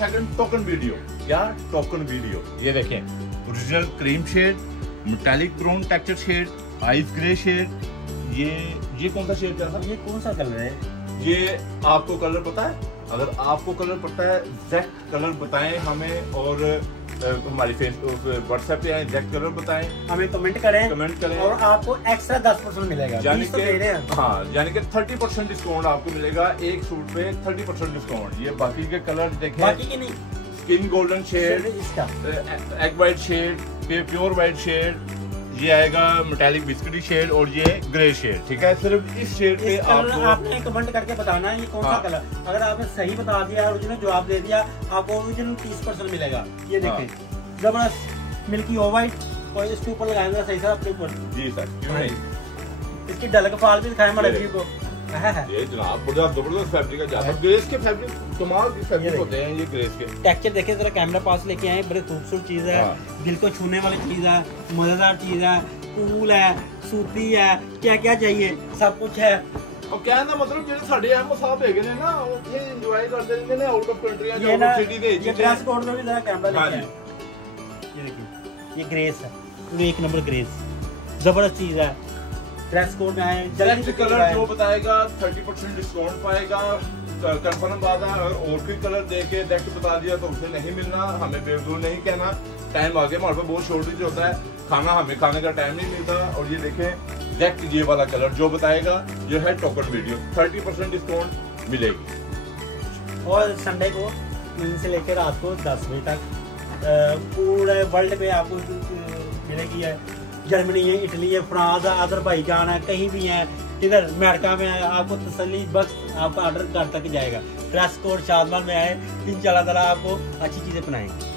Second token video. क्या token video? ये देखें, original cream shade, metallic brown texture shade, ice grey shade. ये कौन सा शेड था? ये कौन सा कलर है? ये आपको कलर पता है? अगर आपको कलर पता है एग्जैक्ट कलर बताएं हमें, और हमारी फेसबुक व्हाट्सएप पे एग्जैक्ट कलर बताएं, हमें कमेंट करें और आपको एक्स्ट्रा 10% मिलेगा। यानी तो दे रहे हैं। हाँ, यानी कि 30% डिस्काउंट आपको मिलेगा एक सूट पे, 30% डिस्काउंट। ये बाकी के कलर देखें, बाकी की नहीं, स्किन गोल्डन शेड, इसका egg white shade, pure white shade, ये आएगा मेटालिक बिस्किटी शेड, और ये ग्रे शेड। ठीक है, सिर्फ इस शेड पे आपने कमेंट करके बताना है ये कौन सा कलर। अगर आपने सही बता दिया, ओरिजिनल जवाब दे दिया, आपको ओरिजिनल 30% मिलेगा। ये देखें, जबरदस्त मिल्की ओ वाइट, और इसके ऊपर लगाएंगे सही सर अपने ऊपर। जी सर, क्यों नहीं। इसकी डल का फाल भी दिखाए हमारे व्यू को। ये जनाब जबरदस्त फैब्रिक है, ज्यादा ग्रेस के फैब्रिक, कमाल के फैब्रिक होते हैं ये ग्रेस के। टेक्सचर देखिए जरा, कैमरा पास लेके आए, बड़ी खूबसूरत चीज है। दिल को छूने वाली चीज है, मजेदार चीज है, कूल है, सूती है, क्या क्या चाहिए सब कुछ है। और कहने का मतलब ਜਿਹੜੇ ਸਾਡੇ ਐਮ ਸਾਹਿਬ ਹੈਗੇ ਨੇ ਨਾ, ਉੱਥੇ ਇੰਜੋਏ ਕਰਦੇ ਰਹਿੰਦੇ ਨੇ ਆਊਟ ਆਫ ਕੰਟਰੀਆਂ ਜਾਂ ਆਊਟ ਆਫ ਸਿਟੀ ਦੇ ਵਿੱਚ। ये ड्रेस कोड में भी जरा कैमरा लेके आए। ये देखिए, ये ग्रेस है, पूरी एक नंबर ग्रेस, जबरदस्त चीज है। ड्रेस कोड में आए, जल्दी कलर जो बताएगा 30% डिस्काउंट पाएगा, कंफर्म बात है। अगर और कोई कलर दे के डायरेक्ट बता दिया तो उसे नहीं मिलना, हमें बेवजूल नहीं कहना। टाइम आगे हमारे पास बहुत शॉर्टेज होता है, खाना हमें खाने का टाइम नहीं मिलता। और ये देखें डायरेक्ट ये वाला कलर जो बताएगा, जो है टोकन वीडियो, 30% डिस्काउंट मिलेगी। और संडे को 3 से लेकर रात को 10 बजे तक पूरे वर्ल्ड में आपको मिलेगी। है जर्मनी है, इटली है, फ्रांस है, अजरबैजान है, कहीं भी है, इधर अमेरिका में है, आपको तसल्ली बख्श आपका ऑर्डर घर तक जाएगा। ड्रेस कोड शादमान में आए, इंशाल्लाह ताला आपको अच्छी चीजें पहनाएंगे।